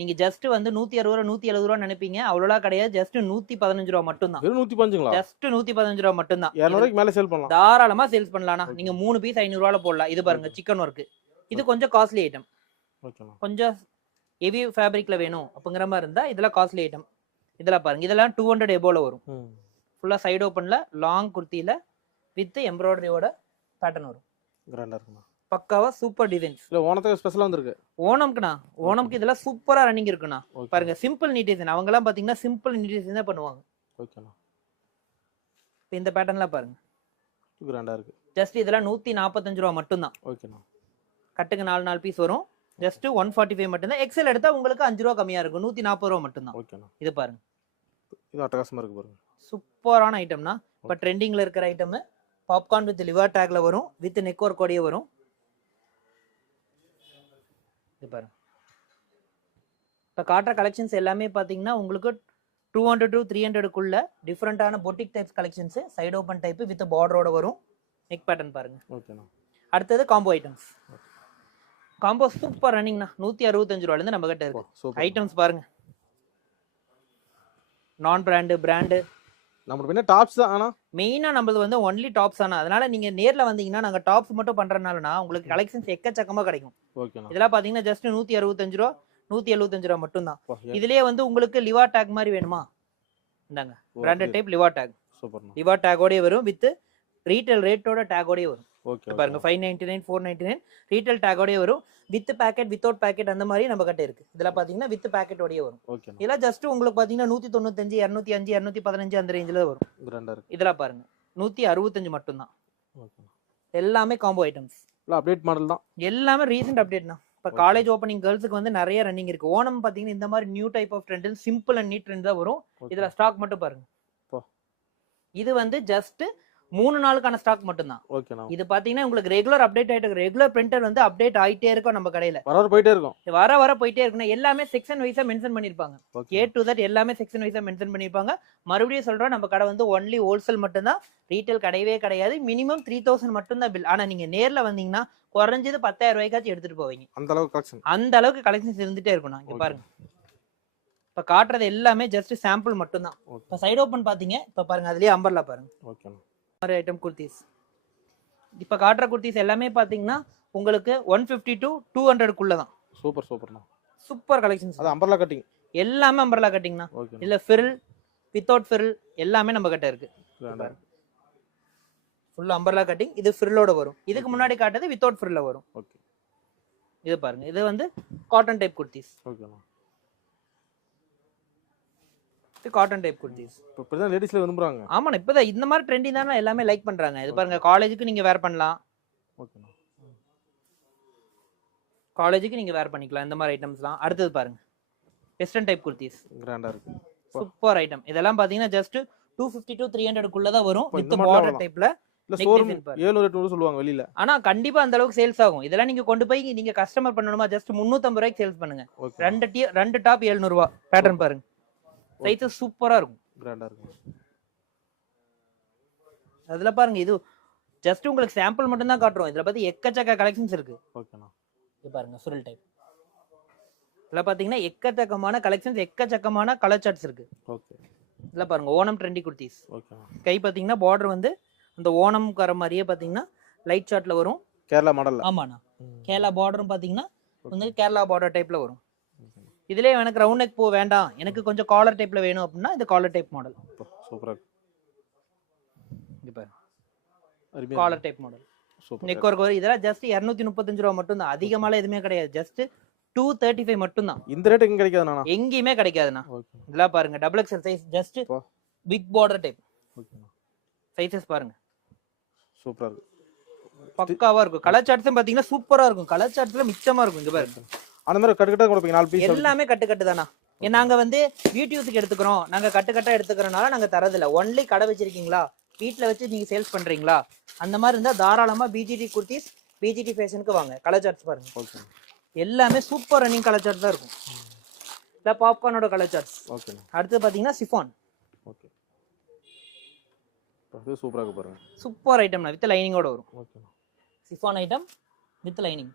நீங்க ஜஸ்ட் வந்து 160 ரூபா 170 ரூபா நினைப்பீங்க, அவ்வளோலாம் கிடையாது. ஜஸ்ட் 115 ரூபா மட்டும் தான். வெறும் 115ங்களா? ஜஸ்ட் 115 ரூபா மட்டும் தான். 200 மேல சேல் பண்ணலாம். தாராளமா சேல்ஸ் பண்ணலாம்ண்ணா. நீங்க 3 பீஸ் 500 ரூபால போடலாம். இது பாருங்க சிக்கன் ஒர்க். இது கொஞ்சம் காஸ்ட்லி ஐட்டம். ஓகேண்ணா. கொஞ்சம் ஹெவி ஃபேப்ரிக்ல வேணும் அப்படிங்கிற மாதிரி இருந்தா இதெல்லாம் காஸ்ட்லி ஐட்டம். இதெல்லாம் பாருங்க, இதெல்லாம் 200 எபோல வரும். ஃபுல்லா சைடு ஓப்பன்ல லாங் குர்த்தியில வித் எம்ப்ராய்டரியோட பேட்டர்ன் வரும். கிராண்டா இருக்குண்ணா. பக்காவா சூப்பர் டிசைன்ஸ். இல்ல ஓணத்துக்கு ஸ்பெஷலா வந்திருக்கு. ஓணம்க்குண்ணா, ஓணம்க்கு இதெல்லாம் சூப்பரா ரன்னிங் இருக்குண்ணா. பாருங்க சிம்பிள் நீட் டிசைன். அவங்க எல்லாம் பாத்தீங்கன்னா சிம்பிள் நீட் டிசைன் தான் பண்ணுவாங்க. ஓகேண்ணா. இந்த பேட்டர்ன்லாம் பாருங்க, கிராண்டா இருக்கு. ஜஸ்ட் இதெல்லாம் 145 ரூபா மட்டும் தான். ஓகேண்ணா. கட்டுக்கு 4 பீஸ் வரும். ஜஸ்ட் 145 மட்டும் தான். எக்ஸல் எடுத்தா உங்களுக்கு 5 ரூபா கம்மியா இருக்கும். 140 ரூபா மட்டும் தான். ஓகேண்ணா. இது பாருங்க, இது அட்டகாசமா இருக்கு பாருங்க. சூப்பரான ஐட்டம்னா. இப்ப ட்ரெண்டிங்ல இருக்கிற ஐட்டம் பாப்கார்ன் வித் லிவர் டேக்ல வரும், வித் நெக் ஒர்க் கோடியே வரும். இது பாருங்க, இப்ப காட்டுற கலெக்ஷன்ஸ் எல்லாமே பாத்தீங்கன்னா உங்களுக்கு 200 to 300க்குள்ள டிஃபரெண்டான boutique types collections. Side open type with பார்டரோட வரும். நெக் பேட்டர்ன் பாருங்க. ஓகேண்ணா. அடுத்தது காம்போ ஐட்டம்ஸ். காம்போ சூப்பர் ரன்னிங்னா. 165 ரூபாயில இருந்து நம்ம கிட்ட இருக்கு. ஐட்டம்ஸ் பாருங்க, நான் பிராண்டு, பிராண்டு. நம்ம என்ன டாப்ஸ் தான். ஆனா மெயினா நம்மளது வந்து ஒன்லி டாப்ஸ் ஆனா. அதனால நீங்க நேர்ல வந்தீங்கன்னா நாங்க டாப்ஸ் மட்டும் பண்றதுனாலனா உங்களுக்கு கலெக்ஷன்ஸ் எக்கச்சக்கமா கிடைக்கும். ஓகேண்ணா. இதெல்லாம் பாத்தீங்கன்னா ஜஸ்ட் 165 ரூபா 175 ரூபா மட்டும் தான். இதுலயே வந்து உங்களுக்கு லிவர் டேக் மாதிரி வேணுமா, இந்தாங்க பிராண்டட் டைப் லிவர் டேக். சூப்பர்ண்ணா. லிவர் டேக்கோடே வரும், வித் ரீட்டைல் ரேட்டோட டேக்கோடே வரும். ஓகே பாருங்க 599 499 ரீட்டைல் டேக்கோடே வரும். வித் பேக்கெட் வித்தவுட் பேக்கெட் அந்த மாதிரி நம்ம கிட்ட இருக்கு. இதெல்லாம் பாத்தீங்கன்னா வித் பேக்கெட்டோடயே வரும். ஓகேண்ணா. இதெல்லாம் ஜஸ்ட் உங்களுக்கு பாத்தீங்கன்னா 195 205 215 அந்த ரேஞ்சில வரும். கிராண்டா இருக்கு. இதெல்லாம் பாருங்க 165 மட்டும் தான். ஓகேண்ணா. எல்லாமே காம்போ ஐட்டம்ஸ். அப்டேட் மாடல் தான். எல்லாமே ரீசன்ட் அப்டேட்னா. இப்ப காலேஜ் ஓப்பனிங் கேர்ள்ஸ்க்கு வந்து நிறைய ரன்னிங் இருக்கு. ஓணம் பாத்தீங்கன்னா இந்த மாதிரி new type of trend, simple and neat trend தான் வரும். இதுல ஸ்டாக் மட்டும் பாருங்க. இது வந்து ஜஸ்ட் 3 நாளுக்கான ஸ்டாக் மட்டும் தான். ஓகேண்ணா. இது பாத்தீங்கன்னா உங்களுக்கு ரெகுலர் அப்டேட் ஆயிட்டு இருக்கு. ரெகுலர் பிரிண்டர் வந்து அப்டேட் ஆயிட்டே இருக்கும் நம்ம கடையில. வர போயிட்டே இருக்கும். வர போயிட்டே இருக்குன்னா எல்லாமே செக்ஷன் வைஸா மென்ஷன் பண்ணிருப்பாங்க. A to Z எல்லாமே செக்ஷன் வைஸா மென்ஷன் பண்ணிருப்பாங்க. மறுபடியும் சொல்றோம், நம்ம கடை வந்து ஒன்லி ஹோல்சேல் மட்டும் தான். ரீட்டைல் கிடையவே கிடையாது. மினிமம் 3000 மட்டும் தான் பில். ஆனா நீங்க நேர்ல வந்தீங்கன்னா குறைஞ்சது 10,000 ரூபாய்க்காச்சும் எடுத்துட்டு போவீங்க. அந்த அளவுக்கு கலெக்ஷன்ஸ் இருந்துட்டே இருக்கும். இங்க பாருங்க, இப்ப காட்டுறது எல்லாமே ஜஸ்ட் சாம்பிள் மட்டும் தான். இப்ப சைடு ஓபன் பாத்தீங்க, இப்ப பாருங்க அதுலயே அம்பர்லா பாருங்க. ஓகே. மாதிரி ஐட்டம் குர்த்திஸ். இப்ப காட்டுற குர்த்திஸ் எல்லாமே பாத்தீங்கன்னா உங்களுக்கு 150 to 200க்குள்ள தான். சூப்பர் சூப்பர்ண்ணா. Super collections. அது அம்பர்லா கட்டிங். எல்லாமே அம்பர்லா கட்டிங்னா. இல்ல ஃபிரில் வித்தவுட் ஃபிரில் எல்லாமே நம்ம கிட்ட இருக்கு. Full umbrella cutting. இது ஃபிரிலோட வரும். இதுக்கு முன்னாடி காட்டுறது வித்தவுட் ஃபிரில்ல வரும். ஓகே. இது பாருங்க, இது வந்து காட்டன் டைப் குர்த்திஸ். ஓகேண்ணா. Cotton type kurtis. இப்பதான் லேடிஸ்ல விரும்புறாங்க. ஆமாண்ணா, இப்பதான் இந்த மாதிரி ட்ரெண்டிங் தானே எல்லாமே லைக் பண்றாங்க. இது பாருங்க, காலேஜுக்கு நீங்க வேர் பண்ணலாம். ஓகேண்ணா. காலேஜுக்கு நீங்க வேர் பண்ணிக்கலாம் இந்த மாதிரி ஐட்டம்ஸ்லாம். அடுத்தது பாருங்க, வெஸ்டர்ன் டைப் குர்த்திஸ். கிராண்டா இருக்கு. Super item. இதெல்லாம் பாத்தீங்கன்னா ஜஸ்ட் 250 to 300க்குள்ள தான் வரும். வித் பார்டர் டைப்ல. இல்ல ஷோரூம் 700 800 சொல்லுவாங்க வெளியில. ஆனா கண்டிப்பா அந்த அளவுக்கு சேல்ஸ் ஆகும். இதெல்லாம் நீங்க கொண்டு போய் நீங்க கஸ்டமர் பண்ணணுமா, ஜஸ்ட் 350 ரூபாய்க்கு சேல்ஸ் பண்ணுங்க. ரெண்டு டாப் 700 ரூபாய். பேட்டர்ன் பாருங்க, சைஸ் சூப்பரா இருக்கும். கிராண்டா இருக்கும். அதுல பாருங்க, இது ஜஸ்ட் உங்களுக்கு சாம்பிள் மட்டும் தான் காட்டுறோம். இதுல பத்தி எக்கச்சக்க கலெக்ஷன்ஸ் இருக்கு. ஓகேண்ணா. இது பாருங்க ஃபுல் டைப். இதுல பாத்தீங்கன்னா எக்கச்சக்கமான கலெக்ஷன்ஸ், எக்கச்சக்கமான கலர் சார்ட்ஸ் இருக்கு. ஓகே. இதுல பாருங்க ஓணம் ட்ரெண்டி குர்த்திஸ். ஓகேண்ணா. கை பாத்தீங்கன்னா பார்டர் வந்து அந்த ஓணம் கர மாதிரியே பாத்தீங்கன்னா லைட் சார்ட்ல வரும். கேரளா மாடல்ல. ஆமாண்ணா, கேரளா பார்டரும் பாத்தீங்கன்னா வந்து கேரளா பார்டர் டைப்ல வரும். இதுலயே எனக்கு ரவுண்ட் நெக் வேண்டாம், எனக்கு கொஞ்சம் காலர் டைப்ல வேணும் அப்படின்னா இந்த காலர் டைப் மாடல். சூப்பரா இருக்கு. இங்க பாருங்க, collar type model. Neck work வரும். இதெல்லாம் ஜஸ்ட் 235 ரூபாய் மட்டும் தான். அதிகமால எதுவுமே கிடையாது. ஜஸ்ட் 235 மட்டும் தான். இந்த ரேட் எங்க கிடைக்காதுண்ணா? எங்கேயுமே கிடைக்காதுண்ணா. இதெல்லாம் பாருங்க, double XL size, just big border type. Sizes பாருங்க, சூப்பரா இருக்கு. பக்காவா இருக்கும். கலர் சார்ட்ஸும் பாத்தீங்கன்னா சூப்பரா இருக்கும். கலர் சார்ட்ஸ்ல மிச்சமா இருக்கும். இங்க பாருங்க, அந்த மாதிரி கட்டு கொடுப்பீங்க 4 பீஸ். எல்லாமே கட்டு தானா. நாங்க வந்து வீடியோஸ்க்கு எடுத்துக்கிறோம், நாங்க கட்டு எடுத்துக்கிறனால நாங்க தரதில்ல. ஒன்லி கடை வச்சிருக்கீங்களா, வீட்டுல வச்சு நீங்க சேல்ஸ் பண்றீங்களா, அந்த மாதிரி இருந்தா தாராளமா பிஜிடி குர்த்திஸ், பிஜிடி ஃபேஷனுக்கு வாங்க. கலர் சார்ட்ஸ் பாருங்க, எல்லாமே சூப்பர் ரன்னிங் கலர் சார்ட் தான் இருக்கும். இல்ல பாப்கார்னோட கலர் சார்ட்ஸ். ஓகே. அடுத்து பாத்தீங்கன்னா சிஃபான். ஓகே. இது சூப்பரா இருக்கு பாருங்க. சூப்பர் ஐட்டம்னா வித் லைனிங்கோட வரும். Okay. Chiffon item with lining.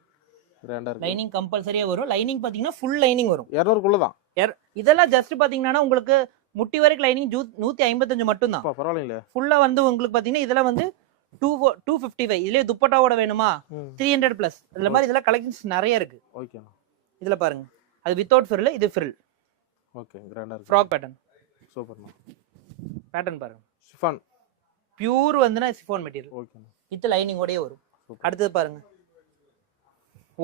கிராண்டா இருக்கு. லைனிங் கம்பல்சரியா வரும். லைனிங் பாத்தீங்கன்னா ஃபுல் லைனிங் வரும். 200 தான். இதெல்லாம் ஜஸ்ட் பாத்தீங்கன்னா உங்களுக்கு முட்டி வரைக்கும் லைனிங் 155 மட்டும் தான். பரவாயில்லைங்களே. ஃபுல்லா வந்து உங்களுக்கு பாத்தீங்கன்னா இதெல்லாம் வந்து 255. இதுலயே துப்பட்டாவோட வேணுமா 300 பிளஸ். இந்த மாதிரி இதெல்லாம் கலெக்ஷன்ஸ் நிறைய இருக்கு. ஓகேண்ணா. இதுல பாருங்க, அது வித்தவுட் ஃப்ரில், இது ஃப்ரில். ஓகே, கிராண்டா இருக்கு. Frock pattern. சூப்பர்ண்ணா. பேட்டர்ன் பாருங்க, ஷிஃபான் பியூர் வந்துனா சிஃபான் மெட்டீரியல். ஓகேண்ணா. வித் லைனிங் ஓடயே வரும். அடுத்தது பாருங்க,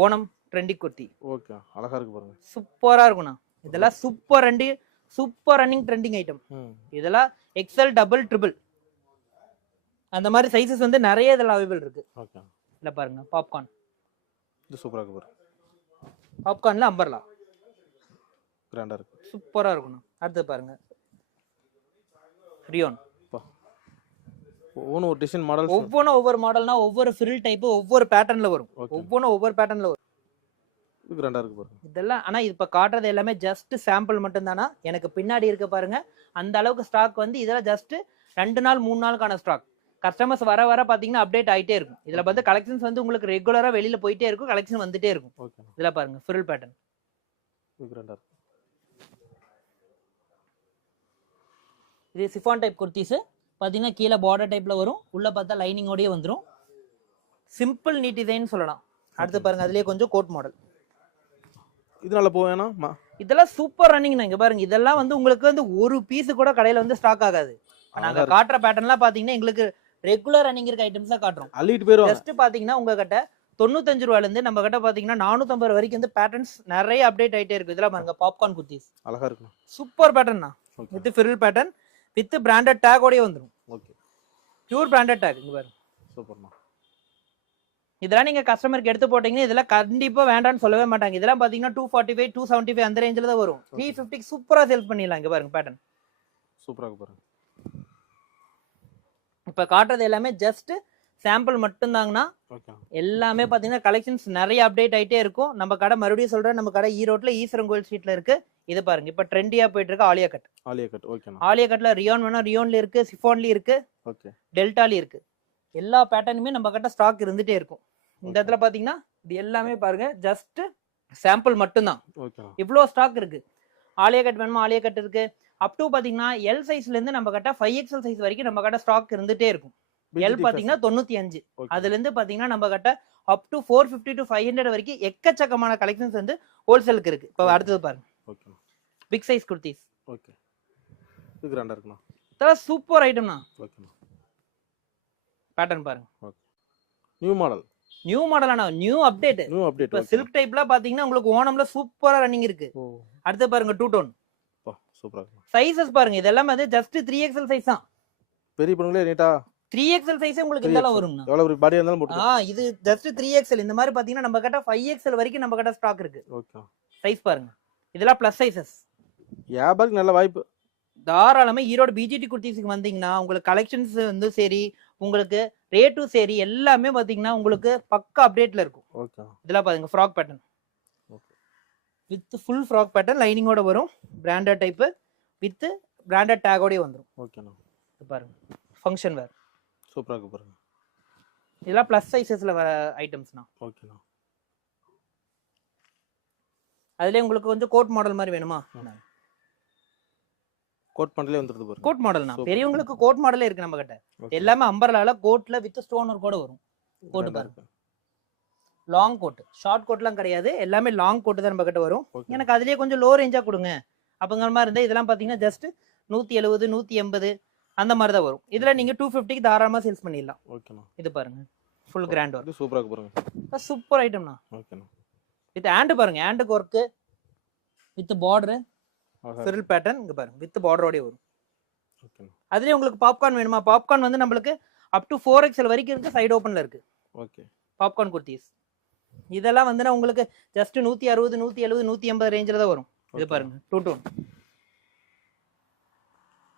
ஓணம் ட்ரெண்டி குர்த்தி. ஓகே, அழகா இருக்கு பாருங்க. சூப்பரா இருக்கும்ண்ணா. இதெல்லாம் சூப்பர் ரன்னிங் ட்ரெண்டிங் ஐட்டம். இதெல்லாம் எக்ஸ்எல், டபுள், ட்ரிபிள் அந்த மாதிரி சைஸஸ் வந்து நிறைய இதெல்லாம் அவைலபிள் இருக்கு. ஓகே. இல்ல பாருங்க, பாப்கார்ன். இது சூப்பரா இருக்கு பாருங்க. பாப்கார்ன்ல அம்பர்லா கிராண்டா இருக்கு. சூப்பரா இருக்கும்ண்ணா. அடுத்து பாருங்க, ரியோன். ஒவ்வொரு டிசைன் மாடல், ஒவ்வொரு மாடல்னா ஒவ்வொரு ஃப்ரில் டைப், ஒவ்வொரு பேட்டர்ன்ல வரும். ஒவ்வொரு பேட்டர்ன்ல வரும். இது கிராண்டா இருக்கு பாருங்க. இதெல்லாம் ஆனா இப்ப காட்டுறது எல்லாமே ஜஸ்ட் சாம்பிள் மட்டும் தானா. எனக்கு பின்னாடி இருக்க பாருங்க, அந்த அளவுக்கு ஸ்டாக் வந்து இதெல்லாம் ஜஸ்ட் 2 நாள் 3 நாளுக்கான ஸ்டாக். கஸ்டமர்ஸ் வர வர பாத்தீங்கன்னா அப்டேட் ஆயிட்டே இருக்கும். இதுல வந்து கலெக்ஷன்ஸ் வந்து உங்களுக்கு ரெகுலரா வெளியில போயிட்டே இருக்கும், கலெக்ஷன் வந்துட்டே இருக்கும். இதுல பாருங்க, ஃப்ரில் பேட்டர்ன். இது கிராண்டா இருக்கு. இது சிஃபான் டைப் குர்த்திஸ் பாத்தீங்கன்னா கீழே பார்டர் டைப்ல வரும், உள்ள பார்த்தா லைனிங்கோடயே வந்துரும். சிம்பிள் நீட் டிசைன் சொல்லலாம். அடுத்து பாருங்க, அதுலயே கொஞ்சம் கோட் மாடல். இது நல்லா போவேனா? இதெல்லாம் சூப்பர் ரன்னிங். இங்க பாருங்க, இதெல்லாம் வந்து உங்களுக்கு வந்து ஒரு பீஸ் கூட கடையில வந்து ஸ்டாக் ஆகாது. நாங்க காட்டுற பேட்டர்ன்லாம் பாத்தீங்கன்னா எங்களுக்கு ரெகுலர் ரன்னிங் இருக்க ஐட்டம்ஸ் தான் காட்டுறோம். அள்ளிட்டு போயிரும். ஜஸ்ட் பாத்தீங்கன்னா உங்க கிட்ட 95 ரூபாயில இருந்து நம்ம கிட்ட பாத்தீங்கன்னா 450 வரைக்கும் வந்து பேட்டர்ன்ஸ் நிறைய அப்டேட் ஆயிட்டே இருக்கு. இதெல்லாம் பாருங்க, பாப்கார்ன் குர்த்திஸ். அழகா இருக்கு. சூப்பர் பேட்டர்ன் தான். With frill pattern, with branded tag ஓடயே வந்துரும். Okay, pure branded tag. இங்க பாருங்க, சூப்பர்மா. இதெல்லாம் நீங்க கஸ்டமருக்கு எடுத்து போட்டீங்கன்னா இதெல்லாம் கண்டிப்பா வேண்டாம்னு சொல்லவே மாட்டாங்க. இதெல்லாம் பாத்தீங்கன்னா 245, 275 அந்த ரேஞ்சில தான் வரும். 350 சூப்பரா சேல் பண்ணிடலாம். இங்க பாருங்க, பேட்டர்ன் சூப்பரா இருக்கு பாருங்க. இப்ப காட்டுறது எல்லாமே ஜஸ்ட் சாம்பிள் மட்டும் தாங்கண்ணா. எல்லாமே பாத்தீங்கன்னா கலெக்ஷன்ஸ் நிறைய அப்டேட் ஆயிட்டே இருக்கும். நம்ம கடை மறுபடியும் சொல்றேன், நம்ம கடை ஈரோட்ல ஈஸ்வரன் கோயில் ஸ்ட்ரீட்ல இருக்கு. இது பாருங்க, இப்ப ட்ரெண்டியா போயிட்டு இருக்கு ஆலியா கட். ஆலியா கட்ல ரியான் வேணா ரியான்ல இருக்கு, சிஃபான்லயும் இருக்கு, டெல்டாலயும் இருக்கு. எல்லா பேட்டர்னுமே நம்ம கிட்ட ஸ்டாக் இருந்துட்டே இருக்கும். இந்த இடத்துல பாத்தீங்கன்னா இது எல்லாமே பாருங்க ஜஸ்ட் சாம்பிள் மட்டும் தான். இவ்வளவு ஸ்டாக் இருக்கு. ஆலியா கட் வேணுமா ஆலியா கட் இருக்கு. அப் டு பாத்தீங்கன்னா எல் சைஸ்ல இருந்து நம்ம கிட்ட 5XL சைஸ் வரைக்கும் நம்ம கிட்ட ஸ்டாக் இருந்துட்டே இருக்கும். எல் பாத்தீங்கன்னா 95, அதுல இருந்து பாத்தீங்கன்னா நம்ம கிட்ட அப் டு 450 to 500 வரைக்கும் எக்கச்சக்கமான கலெக்ஷன்ஸ் வந்து ஹோல்சேலுக்கு இருக்கு. இப்ப அடுத்தது பாருங்க, பிக் சைஸ் குர்த்திஸ். ஓகே, இது கிராண்டா இருக்குண்ணா. இதெல்லாம் சூப்பர் ஐட்டம்னா. ஓகேண்ணா. பேட்டர்ன் பாருங்க, நியூ மாடல். நியூ மாடலானா, நியூ அப்டேட். இப்ப சில்க் டைப்ல பாத்தீங்கன்னா உங்களுக்கு ஓணம்ல சூப்பரா ரன்னிங் இருக்கு. அடுத்து பாருங்க, டூ டோன். சூப்பரா இருக்கு. சைஸஸ் பாருங்க, இதெல்லாம் வந்து ஜஸ்ட் 3XL சைஸ் தான். பெரிய பொண்ணுங்களே நீட்டா 3XL சைஸ் உங்களுக்கு இதெல்லாம் வரும்னா. எவ்வளவு பாடி இருந்தாலும் போட்டுக்கலாம். இது ஜஸ்ட் 3XL. இந்த மாதிரி பாத்தீங்கன்னா நம்ம கிட்ட 5XL வரைக்கும் நம்ம கிட்ட ஸ்டாக் இருக்கு. ஓகே, சைஸ் பாருங்க. இதெல்லாம் பிளஸ் சைஸஸ். வியாபாரத்துக்கு நல்ல வாய்ப்பு. தாராளமா ஈரோடு பிஜிடி குர்த்திஸ்க்கு வந்தீங்கன்னா உங்களுக்கு கலெக்ஷன்ஸ் வந்து சரி, உங்களுக்கு ரேட்டும் சரி, எல்லாமே பாத்தீங்கன்னா உங்களுக்கு பக்கா அப்டேட்ல இருக்கும். ஓகே, இதெல்லாம் பாருங்க, frock pattern. With full frock pattern, லைனிங்கோட வரும். பிராண்டட் டைப் வித் பிராண்டட் டேகோட வந்துரும். ஓகேண்ணா. இது பாருங்க, ஃபங்க்ஷன் வேர். சூப்பரா இருக்கு பாருங்க. இதெல்லாம் பிளஸ் சைஸஸ்ல வர ஐட்டம்ஸ்னா. ஓகேண்ணா. அதுலயே உங்களுக்கு கொஞ்சம் கோட் மாடல் மாதிரி வேணுமா? கோட் மாடலே வந்துருது பாருங்க. கோட் மாடல்னா பெரியவங்களுக்கு கோட் மாடலே இருக்கு நம்ம கிட்ட. எல்லாமே அம்பர்லால கோட்ல வித் ஸ்டோன் ஒர்க் கூட வரும். கோட் பாருங்க, லாங் கோட், ஷார்ட் கோட்லாம் கிடையாது. எல்லாமே லாங் கோட் தான் நம்ம கிட்ட வரும். எனக்கு அதுலயே கொஞ்சம் லோ ரேஞ்சா கொடுங்க அப்படிங்கிற மாதிரி இருந்தா இதெல்லாம் பாத்தீங்கன்னா ஜஸ்ட் 170, 180 அந்த மாதிரி தான் வரும். இதுல நீங்க 250க்கு தாராளமா சேல்ஸ் பண்ணிடலாம். ஓகேண்ணா. இது பாருங்க, ஃபுல் கிராண்ட் ஒர்க். சூப்பரா இருக்கு பாருங்க. சூப்பர் ஐட்டம்னா. ஓகேண்ணா. வித் ஹேண்ட் பாருங்க, ஹேண்டுக்கு work with border, frill pattern. இங்க பாருங்க, வித் பார்டரோட வரும். ஓகே. அதுலயே உங்களுக்கு பாப்கார்ன் வேணுமா? பாப்கார்ன் வந்து நம்மளுக்கு அப் டு 4XL வரைக்கும் இருக்கு, சைடு ஓபன்ல இருக்கு. Okay, popcorn kurtis. இதெல்லாம் வந்து உங்களுக்கு ஜஸ்ட் 160, 170, 180 ரேஞ்சில தான் வரும். இது பாருங்க, டூ டோன்.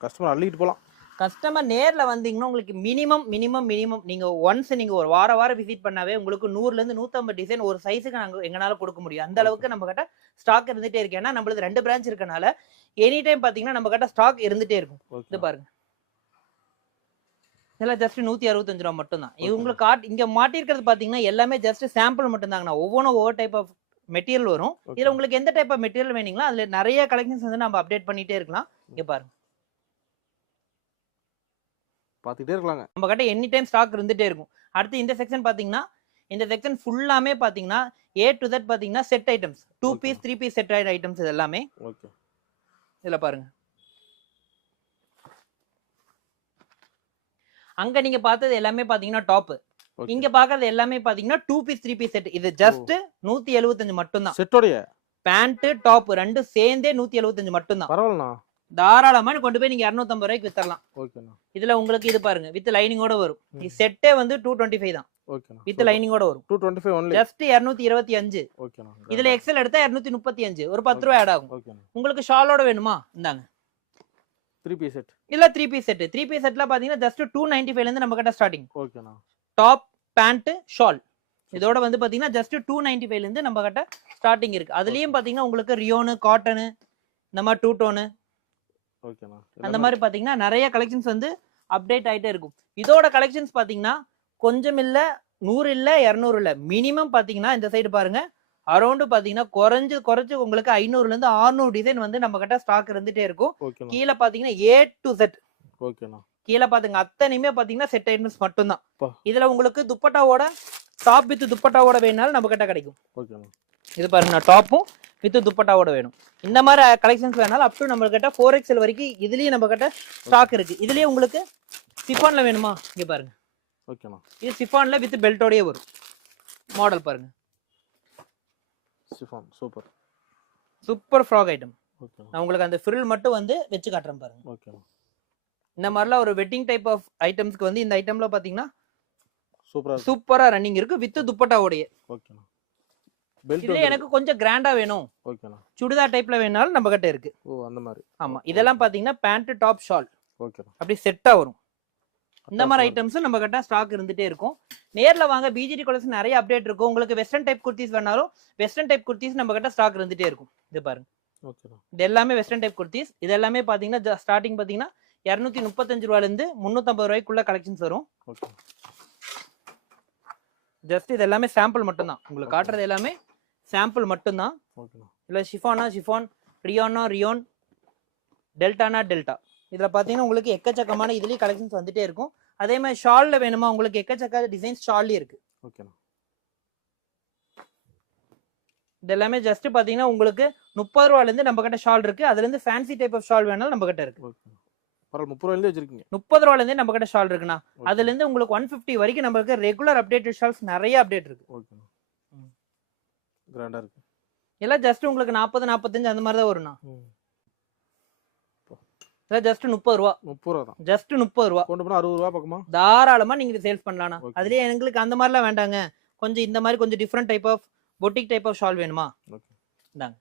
கஸ்டமர் அள்ளிட்டு போலாம். கஸ்டமர் நேர்ல வந்தீங்கன்னா உங்களுக்கு மினிமம் நீங்க ஒன்ஸ் நீங்க ஒரு வாரம் விசிட் பண்ணாவே உங்களுக்கு 100ல இருந்து 150 டிசைன் ஒரு சைஸுக்கு நாங்க எங்கனால கொடுக்க முடியும். அந்த அளவுக்கு நம்ம கிட்ட ஸ்டாக் இருந்துட்டே இருக்கு. ஏன்னா நம்மளுக்கு 2 பிரான்ச் இருக்கனால எனி டைம் பாத்தீங்கன்னா நம்ம கிட்ட ஸ்டாக் இருந்துட்டே இருக்கும். இது பாருங்க, இதெல்லாம் ஜஸ்ட் 165 ரூபா மட்டும் தான். இது உங்களுக்கு இங்க மாட்டிருக்கிறது பாத்தீங்கன்னா எல்லாமே ஜஸ்ட் சாம்பிள் மட்டும் தாங்கண்ணா. ஒவ்வொன்றும் ஒவ்வொரு டைப் ஆஃப் மெட்டீரியல் வரும். இதுல உங்களுக்கு எந்த டைப் ஆஃப் மெட்டீரியல் வேணுங்களோ அதுல நிறைய கலெக்ஷன்ஸ் வந்து நம்ம அப்டேட் பண்ணிட்டே இருக்கலாம். இங்க பாருங்க, பார்த்துட்டே இருக்கலாங்க. நம்ம கிட்ட எனி டைம் ஸ்டாக் இருந்துட்டே இருக்கும். அடுத்து இந்த செக்ஷன் பாத்தீங்கன்னா, இந்த செக்ஷன் ஃபுல்லாமே பாத்தீங்கன்னா A to Z பாத்தீங்கன்னா set items, 2 piece 3 piece set items இது எல்லாமே. ஓகே, இதுல பாருங்க, அங்க நீங்க பார்த்தது எல்லாமே பாத்தீங்கன்னா டாப். இங்க பாக்குறது எல்லாமே பாத்தீங்கன்னா 2 பீஸ் 3 பீஸ் செட். இது ஜஸ்ட் 175 மட்டும் தான். செட்டோடைய பேண்ட் டாப் ரெண்டும் சேர்ந்தே 175 மட்டும் தான். பரவாயில்லண்ணா, தாராளமா கொண்டு போய் நீங்க 250 ரூபாய்க்கு வித்தரலாம். ஓகேண்ணா. இதுல உங்களுக்கு இது பாருங்க, வித் லைனிங்கோட வரும். செட்டே வந்து 225 தான். ஓகேண்ணா, வித் லைனிங்கோட வரும். 225 ஒன்லி, ஜஸ்ட் 225. ஓகேண்ணா. இதுல எக்ஸல் எடுத்தா 235, ஒரு 10 ரூபாய் ஆட் ஆகும். ஓகேண்ணா. உங்களுக்கு ஷாலோட வேணுமா இந்தாங்க, 3 பீஸ் செட் இல்ல 3 பீஸ் செட். 3 பீஸ் செட்ல பாத்தீங்கன்னா ஜஸ்ட் 295 ல இருந்து நம்ம கிட்ட ஸ்டார்டிங். ஓகேண்ணா. டாப் பேண்ட் ஷால் இதோட வந்து பாத்தீங்கன்னா ஜஸ்ட் 295 ல இருந்து நம்ம கிட்ட ஸ்டார்டிங் இருக்கு. அதுலயும் பாத்தீங்கன்னா உங்களுக்கு ரியோனு, காட்டனு, இந்த மாதிரி டூ டோனு, ஓகேண்ணா, அந்த மாதிரி பாத்தீங்கன்னா நிறைய கலெக்ஷன்ஸ் வந்து அப்டேட் ஆயிட்டே இருக்கும். இதோட கலெக்ஷன்ஸ் பாத்தீங்கன்னா கொஞ்சம் இல்ல 100 இல்ல 200 இல்ல, மினிமம் பாத்தீங்கன்னா இந்த சைடு பாருங்க அரௌண்ட் பாத்தீங்கன்னா குறைஞ்சு உங்களுக்கு 500 ல இருந்து 600 டிசைன் வந்து நம்ம கிட்ட ஸ்டாக் இருந்துட்டே இருக்கும். கீழே பாத்தீங்கன்னா A to Z, ஓகேண்ணா. கீழே பாத்துங்க அத்தனையுமே பாத்தீங்கன்னா செட் ஐட்டம்ஸ் மட்டும் தான். இதுல உங்களுக்கு துப்பட்டாவோட, டாப் வித் துப்பட்டாவோட வேணாலும் நம்ம கிட்ட கிடைக்கும். ஓகேண்ணா. இது பாருங்க, டாப்பும் வித் துப்பட்டாவோட வேணும். இந்த மாதிரி கலெக்ஷன்ஸ் வேணாலும் அப் டு நம்ம கிட்ட 4XL வரைக்கும் இதுலயே நம்ம கிட்ட ஸ்டாக் இருக்கு. இதுலயே உங்களுக்கு சிஃபான்ல வேணுமா, இங்க பாருங்க. ஓகேண்ணா. இது சிஃபான்ல வித் பெல்ட்டோடயே வரும். மாடல் பாருங்க, chiffon super super frock item. ஓகேண்ணா. நான் உங்களுக்கு அந்த ஃப்ரில் மட்டும் வந்து வெச்சு காட்டுறேன் பாருங்க. ஓகேண்ணா. இந்த மாதிரிலாம் ஒரு வெட்டிங் டைப் ஆஃப் ஐட்டம்ஸ்க்கு வந்து இந்த ஐட்டம்ல பாத்தீங்கன்னா சூப்பரா ரன்னிங் இருக்கு வித் துப்பட்டாவோடயே. ஓகேண்ணா. பெல்ட் இதுல எனக்கு கொஞ்சம் கிராண்டா வேணும், ஓகேண்ணா, சுடிதார் டைப்ல வேணாலும் நம்ம கிட்ட இருக்கு. ஓ அந்த மாதிரி. ஆமா, இதெல்லாம் பாத்தீங்கன்னா பேண்ட் டாப் ஷால் ஓகேண்ணா, அப்படி செட்டா வரும். இந்த மாதிரி ஐட்டம்ஸ் நம்ம கிட்ட ஸ்டாக் இருந்துட்டே இருக்கும். நேர்ல வாங்க, பிஜிடி கலெக்ஷன் நிறைய அப்டேட் இருக்கும். உங்களுக்கு வெஸ்டர்ன் டைப் குர்த்திஸ் வேணாலும் வெஸ்டர்ன் டைப் குர்த்திஸ் நம்ம கிட்ட ஸ்டாக் இருந்துட்டே இருக்கும். இது பாருங்க, ஓகேண்ணா. இது எல்லாமே வெஸ்டர்ன் டைப் குர்த்திஸ். இது எல்லாமே பாத்தீங்கன்னா ஸ்டார்டிங் பாத்தீங்கன்னா 235 ரூபாயில இருந்து 350 ரூபாய்க்குள்ள கலெக்ஷன்ஸ் வரும். ஓகே, ஜஸ்ட் இது எல்லாமே சாம்பிள் மட்டும் தான். உங்களுக்கு காட்டுறது எல்லாமே சாம்பிள் மட்டும் தான். ஓகேண்ணா. இல்ல ஷிஃபானா ஷிஃபான், ரியோனா ரியோன், டெல்டானா டெல்டா. இதுல பாத்தீங்கன்னா உங்களுக்கு எக்கச்சக்கமான இதுலயும் கலெக்ஷன்ஸ் வந்துட்டே இருக்கும். அதே மாதிரி ஷால்ல வேணுமா, உங்களுக்கு எக்கச்சக்க டிசைன்ஸ் ஷால்லயும் இருக்கு. ஓகேண்ணா. இது எல்லாமே ஜஸ்ட் பாத்தீங்கன்னா உங்களுக்கு 30 ரூபாயில இருந்து நம்ம கிட்ட ஷால் இருக்கு. அதுல இருந்து ஃபேன்சி டைப் ஆஃப் ஷால் வேணாலும் நம்ம கிட்ட இருக்கு. ஓகே, பரவாயில்ல. 30 ரூபாயில வச்சிருக்கீங்க. 30 ரூபாயில இருந்தே நம்ம கிட்ட ஷால் இருக்குண்ணா. அதுல இருந்து உங்களுக்கு 150 வரைக்கும் நமக்கு ரெகுலர் அப்டேட்டட் ஷால்ஸ் நிறைய அப்டேட் இருக்கு. ஓகேண்ணா. கிராண்டா இருக்கு. எல்லாம் ஜஸ்ட் உங்களுக்கு 40 45 அந்த மாதிரி தான் வரும்ண்ணா. இதெல்லாம் ஜஸ்ட் 30 ரூபா. 30 ரூபா தான். ஜஸ்ட் 30 ரூபா. கொண்டு போனா 60 ரூபா பக்கமா தாராளமா நீங்க சேல்ஸ் பண்ணலாம்ண்ணா. அதுலயே எங்களுக்கு அந்த மாதிரிலாம் வேண்டாங்க, கொஞ்சம் இந்த மாதிரி கொஞ்சம் different type of boutique type of shawl வேணுமா, இந்தாங்க.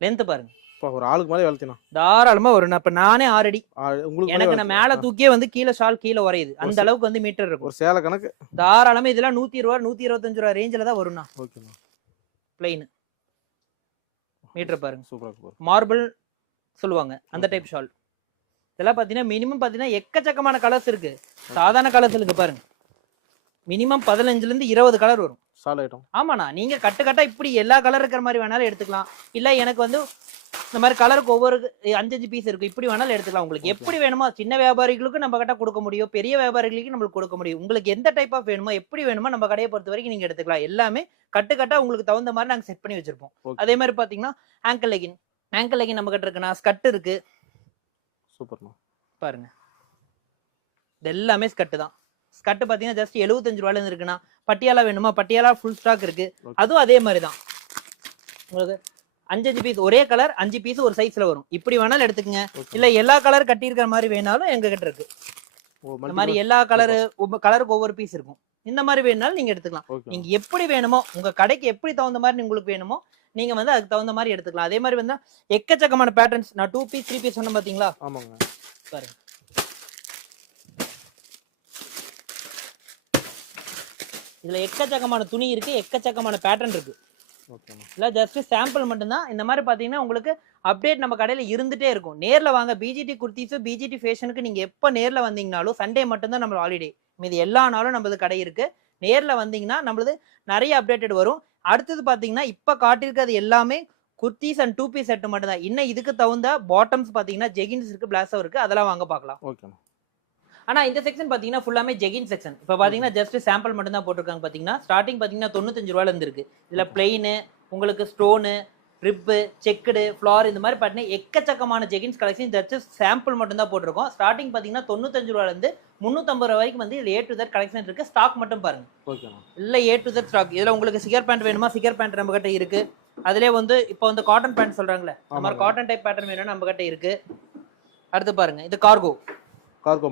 லென்த் பாருங்க, ஒரு ஆளுக்கு மேலே வளர்த்தினா தாராளமா வரும். இப்ப நானே 6 அடி, உங்களுக்கு எனக்கு நான் மேல தூக்கியே வந்து கீழே ஷால் கீழே வரையுது. அந்த அளவுக்கு வந்து மீட்டர் இருக்கும். ஒரு சேலை கணக்கு. தாராளமா இதெல்லாம் 120 ரூபா 125 ரூபா ரேஞ்சில தான் வரும்ண்ணா. ஓகேண்ணா. பிளைன் மீட்டர் பாருங்க, சூப்பரா. மார்பிள் சொல்லுவாங்க அந்த டைப் ஷால். இதெல்லாம் பாத்தீங்கன்னா மினிமம் பாத்தீங்கன்னா எக்கச்சக்கமான கலர்ஸ் இருக்கு. சாதாரண கலர்ஸ் இருக்கு பாருங்க, மினிமம் 15ல இருந்து 20 கலர் வரும் ஷால் ஐட்டம். ஆமாண்ணா, நீங்க கட்டா இப்படி எல்லா கலர் இருக்கிற மாதிரி வேணாலும் எடுத்துக்கலாம். இல்ல எனக்கு வந்து இந்த மாதிரி கலருக்கு ஒவ்வொரு 5 பீஸ் இருக்கு, இப்படி வேணாலும் எடுத்துக்கலாம். உங்களுக்கு எப்படி வேணுமோ, சின்ன வியாபாரிகளுக்கு நம்ம கிட்ட கொடுக்க முடியும், பெரிய வியாபாரிகளுக்கு நம்மளுக்கு கொடுக்க முடியும். உங்களுக்கு எந்த டைப் ஆஃப் வேணுமோ, எப்படி வேணுமோ நம்ம கடையை பொறுத்த வரைக்கும் நீங்க எடுத்துக்கலாம். எல்லாமே கட்டா உங்களுக்கு தகுந்த மாதிரி நாங்க செட் பண்ணி வச்சிருப்போம். அதே மாதிரி பாத்தீங்கன்னா ஆங்கிள் லெகின் நம்ம கிட்ட இருக்குண்ணா. ஸ்கட் இருக்கு. சூப்பர்ண்ணா. பாருங்க, இது எல்லாமே ஸ்கட் தான். ஸ்கட் பாத்தீங்கன்னா ஜஸ்ட் 75 ரூபாயில இருந்து இருக்குண்ணா. பட்டியாலா வேணுமா, பட்டியாலா ஃபுல் ஸ்டாக் இருக்கு. அதுவும் அதே மாதிரி தான். உங்களுக்கு 5 பீஸ் ஒரே கலர் 5 பீஸ் ஒரு சைஸ்ல வரும். இப்படி வேணாலும் எடுத்துக்கங்க. இல்ல எல்லா கலர் கட்டி இருக்கிற மாதிரி வேணாலும் எங்க கிட்ட இருக்கு. இந்த மாதிரி எல்லா கலருக்கு ஒவ்வொரு பீஸ் இருக்கும். இந்த மாதிரி வேணாலும் நீங்க எடுத்துக்கலாம். நீங்க எப்படி வேணுமோ, உங்க கடைக்கு எப்படி தகுந்த மாதிரி உங்களுக்கு வேணுமோ நீங்க வந்து அதுக்கு தகுந்த மாதிரி எடுத்துக்கலாம். அதே மாதிரி வந்து எக்கச்சக்கமான பேட்டர்ன்ஸ். நான் 2 பீஸ் 3 பீஸ் சொன்னேன் பாத்தீங்களா? ஆமாங்க. பாருங்க, இதுல எக்கச்சக்கமான துணி இருக்கு, எக்கச்சக்கமான பேட்டர்ன் இருக்கு. ஓகேண்ணா. இல்ல ஜஸ்ட் சாம்பிள் மட்டும்தான். இந்த மாதிரி பாத்தீங்கன்னா உங்களுக்கு அப்டேட் நம்ம கடையில இருந்துட்டே இருக்கும். நேர்ல வாங்க. பிஜிடி குர்த்திஸ், பிஜிடி ஃபேஷனுக்கு நீங்க எப்ப நேர்ல வந்தீங்கனாலும் சண்டே மட்டும் தான் நம்ம ஹாலிடே. மீதி எல்லா நாளும் நம்மளது கடை இருக்கு. நேர்ல வந்தீங்கன்னா நம்மளது நிறைய அப்டேட்டட் வரும். அடுத்தது பாத்தீங்கன்னா இப்ப காட்டியிருக்கிறது எல்லாமே குர்த்திஸ் அண்ட் 2 பீஸ் செட் மட்டும் தான். இன்னும் இதுக்கு தகுந்த பாட்டம்ஸ் பாத்தீங்கன்னா ஜெகின்ஸ் இருக்கு, பிளாசோ இருக்கு. அதெல்லாம் வாங்க பார்க்கலாம். ஓகேண்ணா. ஆனா இந்த செக்ஷன் பாத்தீங்கன்னா ஃபுல்லாமே ஜெகின் செக்ஷன். இப்ப பாத்தீங்கன்னா ஜஸ்ட் சாம்பிள் மட்டும் தான் போட்டிருக்காங்க. பாத்தீங்கன்னா ஸ்டார்டிங் பாத்தீங்கன்னா 95 ரூபாயில இருந்து இருக்கு. இதுல பிளெயின், உங்களுக்கு ஸ்டோனு, ரிப்பு, செக்குடு, ஃபிளார் இந்த மாதிரி பாத்தீங்கன்னா எக்கச்சக்கமான ஜெகின்ஸ் கலெக்ஷன் ஜஸ்ட் சாம்பிள் மட்டும் தான் போட்டிருக்கோம். ஸ்டார்டிங் பாத்தீங்கன்னா 95 ரூபாயில இருந்து 350 ரூபாய் வரைக்கும் வந்து ஏ டு Z கலெக்ஷன் இருக்கு. ஸ்டாக் மட்டும் பாருங்க. ஓகேண்ணா. இல்ல ஏ டு Z ஸ்டாக். இதுல உங்களுக்கு சிகர் பேண்ட் வேணுமா, சிகர் பேண்ட் நம்ம கிட்ட இருக்கு. அதுலயே வந்து இப்போ வந்து காட்டன் பேண்ட் சொல்றாங்களே, அந்த மாதிரி காட்டன் டைப் பேட்டர்ன் வேணும்னா நம்ம கிட்ட இருக்கு. அடுத்து பாருங்க, இது கார்கோ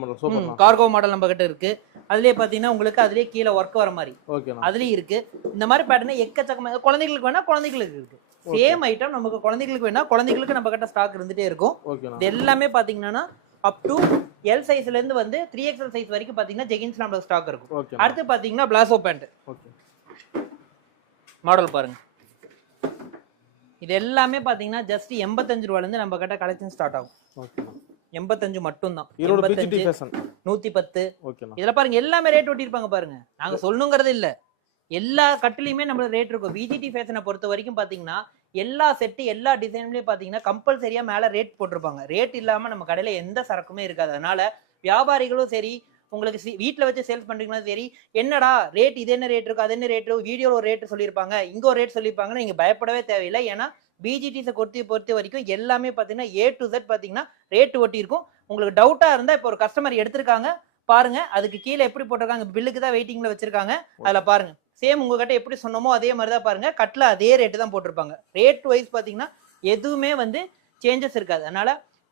மாடல் சூப்பர்ண்ணா. கார்கோ மாடல் நம்ம கிட்ட இருக்கு. அதுலயே பாத்தீங்கன்னா உங்களுக்கு அதுலயே கீழே ஒர்க் வர மாதிரி ஓகேண்ணா. அதுலயும் இருக்கு. இந்த மாதிரி பேட்டர்ன் எக்கச்சக்கமா குழந்தைகளுக்கு வேணா குழந்தைகளுக்கு இருக்கு. சேம் ஐட்டம் நமக்கு குழந்தைகளுக்கு வேணா குழந்தைகளுக்கு நம்ம கிட்ட ஸ்டாக் இருந்துட்டே இருக்கும். ஓகேண்ணா. இது எல்லாமே பாத்தீங்கன்னா அப் டு எல் சைஸ்ல இருந்து வந்து 3XL சைஸ் வரைக்கும் பாத்தீங்கன்னா ஜெகின்ஸ் நம்மளுக்கு ஸ்டாக் இருக்கும். ஓகே. அடுத்து பாத்தீங்கன்னா பிளாசோ பேண்ட் ஓகே மாடல் பாருங்க. இது எல்லாமே பாத்தீங்கன்னா ஜஸ்ட் 85 ரூபாயில இருந்து நம்ம கிட்ட கலெக்ஷன் ஸ்டார்ட் ஆகும். ஓகேண்ணா. 85 மட்டும் தான். Erode PGT fashion 110. ஓகேண்ணா. இதுல பாருங்க எல்லாமே ரேட் ஒட்டிருப்பாங்க பாருங்க. நாங்க சொல்லணுங்கிறது இல்ல, எல்லா கட்டிலையுமே நம்மளோட ரேட் இருக்கும். பிஜிடி ஃபேஷனை பொறுத்த வரைக்கும் பாத்தீங்கன்னா எல்லா செட்டு எல்லா டிசைன்லயும் பாத்தீங்கன்னா கம்பல்சரியா மேல ரேட் போட்டிருப்பாங்க. ரேட் இல்லாம நம்ம கடையில எந்த சரக்குமே இருக்காது. அதனால வியாபாரிகளும் சரி, உங்களுக்கு வீட்டுல வச்சு சேல்ஸ் பண்றீங்களா சரி, என்னடா ரேட் இது என்ன ரேட் இருக்கு, அது என்ன ரேட், வீடியோல ஒரு ரேட் சொல்லியிருப்பாங்க, இங்க ஒரு ரேட் சொல்லியிருப்பாங்கன்னு நீங்க பயப்படவே தேவையில்லை. ஏன்னா பிஜிடிஸை பொறுத்த வரைக்கும் எல்லாமே பாத்தீங்கன்னா ஏ டு Z பாத்தீங்கன்னா ரேட் ஒட்டி இருக்கும். உங்களுக்கு டவுட்டா இருந்தா இப்போ ஒரு கஸ்டமர் எடுத்திருக்காங்க பாருங்க, அதுக்கு கீழே எப்படி போட்டிருக்காங்க, பில்லுக்கு தான் வெயிட்டிங்ல வச்சிருக்காங்க, அதுல பாருங்க. சேம் உங்ககிட்ட எப்படி சொன்னோமோ அதே மாதிரி தான் பாருங்க, கட்ல அதே ரேட்டு தான் போட்டிருப்பாங்க. ரேட் வைஸ் பாத்தீங்கன்னா எதுவுமே வந்து சேஞ்சஸ் இருக்காது. அதனால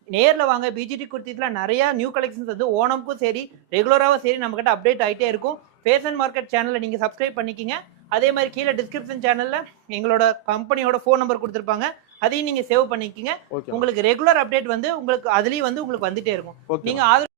நேர்ல வாங்க. பிஜிடி குர்த்திஸ்ல நிறைய நியூ கலெக்ஷன்ஸ் வந்து ஓணம்க்கும் சரி ரெகுலராகவும் சரி நம்ம கிட்ட அப்டேட் ஆகிட்டே இருக்கும். ஃபேஷன் மார்க்கெட் சேனலை நீங்க சப்ஸ்கிரைப் பண்ணிக்கிங்க. அதே மாதிரி கீழே டிஸ்கிரிப்ஷன் சேனல்ல எங்களோட கம்பெனியோட ஃபோன் நம்பர் கொடுத்துருப்பாங்க, அதையும் நீங்க சேவ் பண்ணிக்கிங்க. உங்களுக்கு ரெகுலர் அப்டேட் வந்து உங்களுக்கு அதுலயும் வந்து உங்களுக்கு வந்துட்டே இருக்கும். நீங்க ஆதரவு